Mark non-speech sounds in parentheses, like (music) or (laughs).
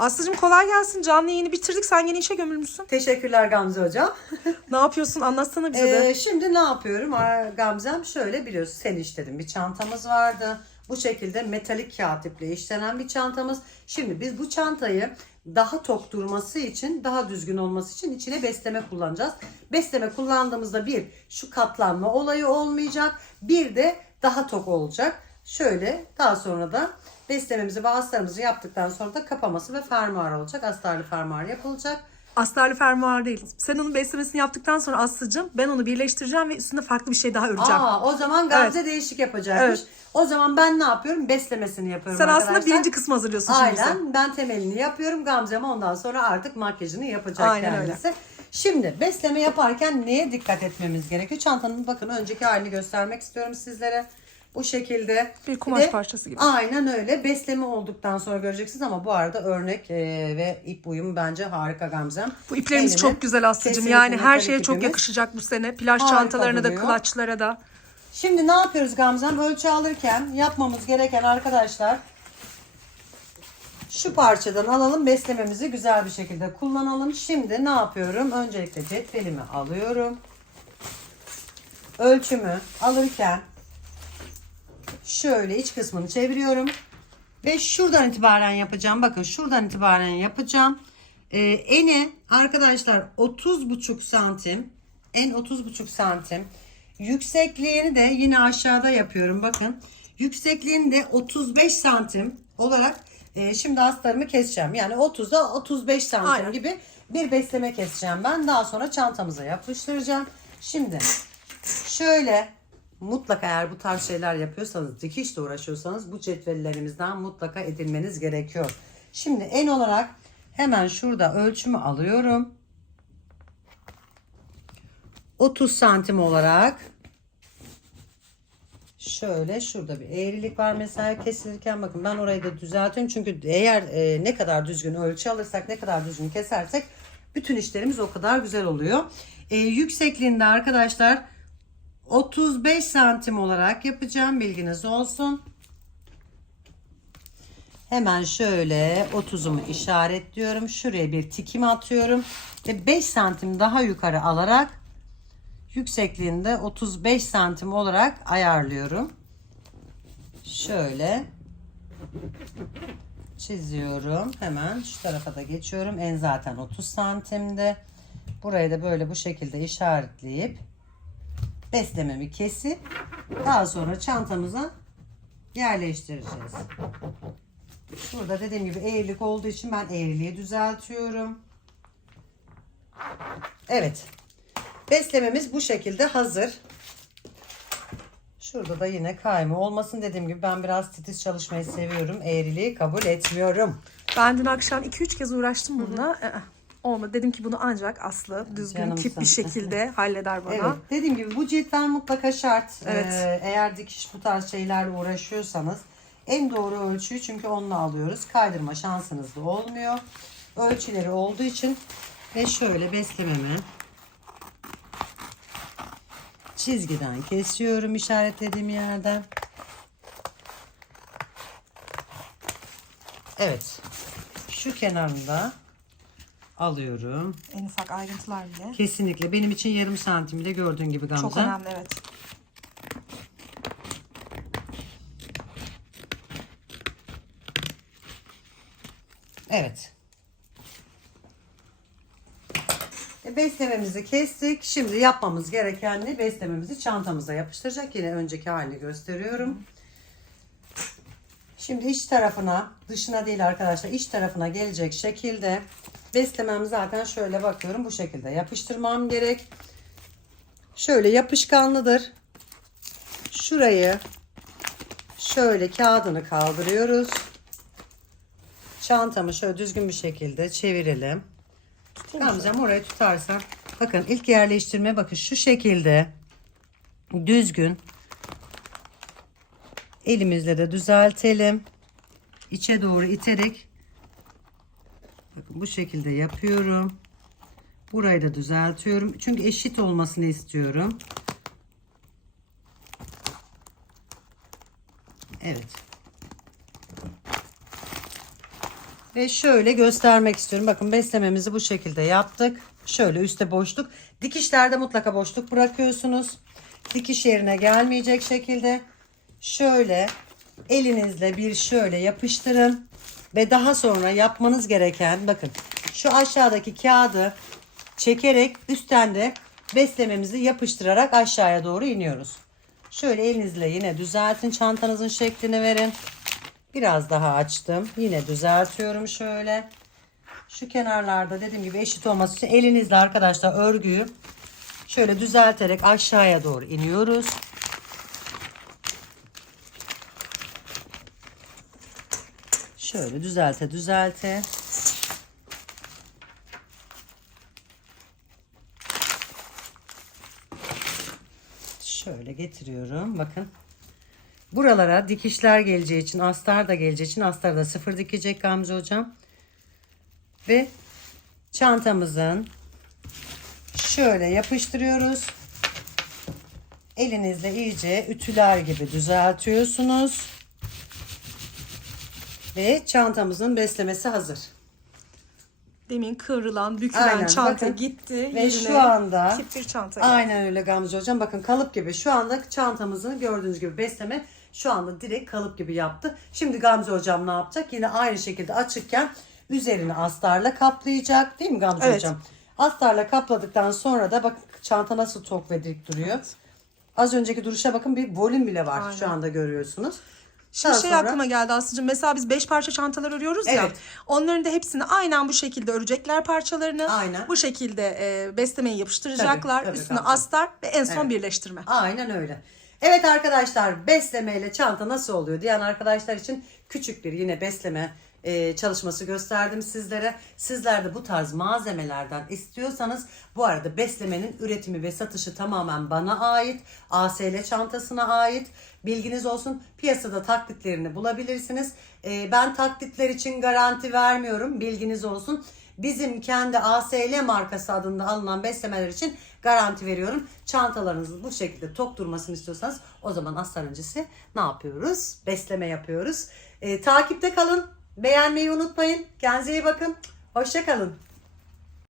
Aslıcığım kolay gelsin. Canlı yayını bitirdik. Sen yine işe gömülmüşsün. Teşekkürler Gamze Hocam. (laughs) Ne yapıyorsun? Anlatsana bize de. Ee, şimdi ne yapıyorum Aa, Gamzem? Şöyle biliyorsun sen işledin bir çantamız vardı. Bu şekilde metalik kağıt iple işlenen bir çantamız. Şimdi biz bu çantayı daha tok durması için, daha düzgün olması için içine besleme kullanacağız. Besleme kullandığımızda bir şu katlanma olayı olmayacak. Bir de daha tok olacak. Şöyle daha sonra da beslememizi ve astarımızı yaptıktan sonra da kapaması ve fermuar olacak. Astarlı fermuar yapılacak. Astarlı fermuar değil. Sen onun beslemesini yaptıktan sonra Aslıcığım ben onu birleştireceğim ve üstünde farklı bir şey daha öreceğim. Aa, o zaman Gamze değişik yapacakmış. Evet. O zaman ben ne yapıyorum? Beslemesini yapıyorum Sen arkadaşlar. aslında birinci kısmı hazırlıyorsun şimdi. Aynen. Ben temelini yapıyorum. Gamze'm ondan sonra artık makyajını yapacak Aynen kendisi. Şimdi besleme yaparken neye dikkat etmemiz gerekiyor? Çantanın bakın önceki halini göstermek istiyorum sizlere. Bu şekilde. Bir kumaş de- parçası gibi. Aynen öyle. Besleme olduktan sonra göreceksiniz ama bu arada örnek e, ve ip uyumu bence harika Gamze'm. Bu iplerimiz Elini çok güzel Aslıcığım. Yani her şeye çok yakışacak bu sene. Plaj Harika çantalarına da, duruyor. kulaçlara da. Şimdi ne yapıyoruz Gamzem? Ölçü alırken yapmamız gereken arkadaşlar şu parçadan alalım beslememizi güzel bir şekilde kullanalım. Şimdi ne yapıyorum? Öncelikle cetvelimi alıyorum. Ölçümü alırken şöyle iç kısmını çeviriyorum. Ve şuradan itibaren yapacağım. Bakın şuradan itibaren yapacağım. Ee, eni arkadaşlar 30,5 santim. En 30,5 santim. Yüksekliğini de yine aşağıda yapıyorum. Bakın. Yüksekliğini de 35 santim olarak e, şimdi astarımı keseceğim. Yani 30'da 35 santim Aynen. gibi bir besleme keseceğim ben. Daha sonra çantamıza yapıştıracağım. Şimdi Şöyle mutlaka eğer bu tarz şeyler yapıyorsanız, dikişle uğraşıyorsanız bu cetvellerimizden mutlaka edinmeniz gerekiyor. Şimdi en olarak hemen şurada ölçümü alıyorum. 30 santim olarak şöyle şurada bir eğrilik var mesela kesilirken bakın ben orayı da düzeltiyorum çünkü eğer e, ne kadar düzgün ölçü alırsak ne kadar düzgün kesersek bütün işlerimiz o kadar güzel oluyor. E, yüksekliğinde arkadaşlar 35 santim olarak yapacağım bilginiz olsun. Hemen şöyle 30'umu işaretliyorum. Şuraya bir tikimi atıyorum. Ve 5 santim daha yukarı alarak yüksekliğinde 35 santim olarak ayarlıyorum. Şöyle çiziyorum. Hemen şu tarafa da geçiyorum. En zaten 30 santimde. Burayı da böyle bu şekilde işaretleyip beslememi kesip daha sonra çantamıza yerleştireceğiz. Burada dediğim gibi eğrilik olduğu için ben eğriliği düzeltiyorum. Evet. Beslememiz bu şekilde hazır. Şurada da yine kayma olmasın dediğim gibi ben biraz titiz çalışmayı seviyorum. Eğriliği kabul etmiyorum. Ben dün akşam 2-3 kez uğraştım bununla. Ee, Olmadı. Dedim ki bunu ancak Aslı düzgün Canımsın. tip bir şekilde (laughs) halleder bana. Evet. Dediğim gibi bu cetvel mutlaka şart. Evet. Ee, eğer dikiş bu tarz şeylerle uğraşıyorsanız en doğru ölçüyü çünkü onunla alıyoruz. Kaydırma şansınız da olmuyor. Ölçüleri olduğu için ve şöyle beslememi çizgiden kesiyorum işaretlediğim yerden. Evet. Şu kenarında alıyorum. En ufak ayrıntılar bile. Kesinlikle. Benim için yarım santim bile gördüğün gibi Gamze. Çok önemli evet. Evet. E, Beslememizi kestik. Şimdi yapmamız gereken ne? Beslememizi çantamıza yapıştıracak. Yine önceki halini gösteriyorum. Şimdi iç tarafına, dışına değil arkadaşlar, iç tarafına gelecek şekilde beslemem zaten şöyle bakıyorum. Bu şekilde yapıştırmam gerek. Şöyle yapışkanlıdır. Şurayı şöyle kağıdını kaldırıyoruz. Çantamı şöyle düzgün bir şekilde çevirelim. Gamzem orayı tutarsan. Bakın ilk yerleştirme bakın şu şekilde düzgün elimizle de düzeltelim. İçe doğru iterek bakın bu şekilde yapıyorum. Burayı da düzeltiyorum. Çünkü eşit olmasını istiyorum. Evet. Ve şöyle göstermek istiyorum. Bakın beslememizi bu şekilde yaptık. Şöyle üstte boşluk. Dikişlerde mutlaka boşluk bırakıyorsunuz. Dikiş yerine gelmeyecek şekilde şöyle elinizle bir şöyle yapıştırın. Ve daha sonra yapmanız gereken bakın şu aşağıdaki kağıdı çekerek üstten de beslememizi yapıştırarak aşağıya doğru iniyoruz. Şöyle elinizle yine düzeltin çantanızın şeklini verin. Biraz daha açtım. Yine düzeltiyorum şöyle. Şu kenarlarda dediğim gibi eşit olması için elinizle arkadaşlar örgüyü şöyle düzelterek aşağıya doğru iniyoruz. Şöyle düzelte düzelte. Şöyle getiriyorum. Bakın. Buralara dikişler geleceği için, astar da geleceği için astar da sıfır dikecek Gamze hocam. Ve çantamızın şöyle yapıştırıyoruz. Elinizle iyice ütüler gibi düzeltiyorsunuz. Ve çantamızın beslemesi hazır. Demin kıvrılan, bükülen Aynen, çanta bakın. gitti. Ve şu anda tip bir çanta geldi. Aynen öyle Gamze hocam. Bakın kalıp gibi. Şu anda çantamızın gördüğünüz gibi besleme şu anda direkt kalıp gibi yaptı. Şimdi Gamze hocam ne yapacak? Yine aynı şekilde açıkken üzerini astarla kaplayacak. Değil mi Gamze Evet. hocam? Astarla kapladıktan sonra da bakın çanta nasıl tok ve dik duruyor. Az önceki duruşa bakın bir volüm bile var Aynen. şu anda görüyorsunuz. Şimdi Daha şey sonra- aklıma geldi Aslı'cığım. Mesela biz 5 parça çantalar örüyoruz ya. Evet. Onların da hepsini aynen bu şekilde örecekler parçalarını. Aynen. Bu şekilde e, beslemeyi yapıştıracaklar. Tabii, tabii, Üstüne tabii. astar ve en son Evet. birleştirme. Aynen öyle. Evet arkadaşlar beslemeyle çanta nasıl oluyor diyen arkadaşlar için küçük bir yine besleme e, çalışması gösterdim sizlere. Sizler de bu tarz malzemelerden istiyorsanız bu arada beslemenin üretimi ve satışı tamamen bana ait. ASL çantasına ait. Bilginiz olsun piyasada taklitlerini bulabilirsiniz. E, ben taklitler için garanti vermiyorum. Bilginiz olsun. Bizim kendi ASL markası adında alınan beslemeler için garanti veriyorum. Çantalarınızın bu şekilde tok durmasını istiyorsanız o zaman aslan öncesi ne yapıyoruz? Besleme yapıyoruz. Ee, takipte kalın. Beğenmeyi unutmayın. Kendinize iyi bakın. Hoşça kalın.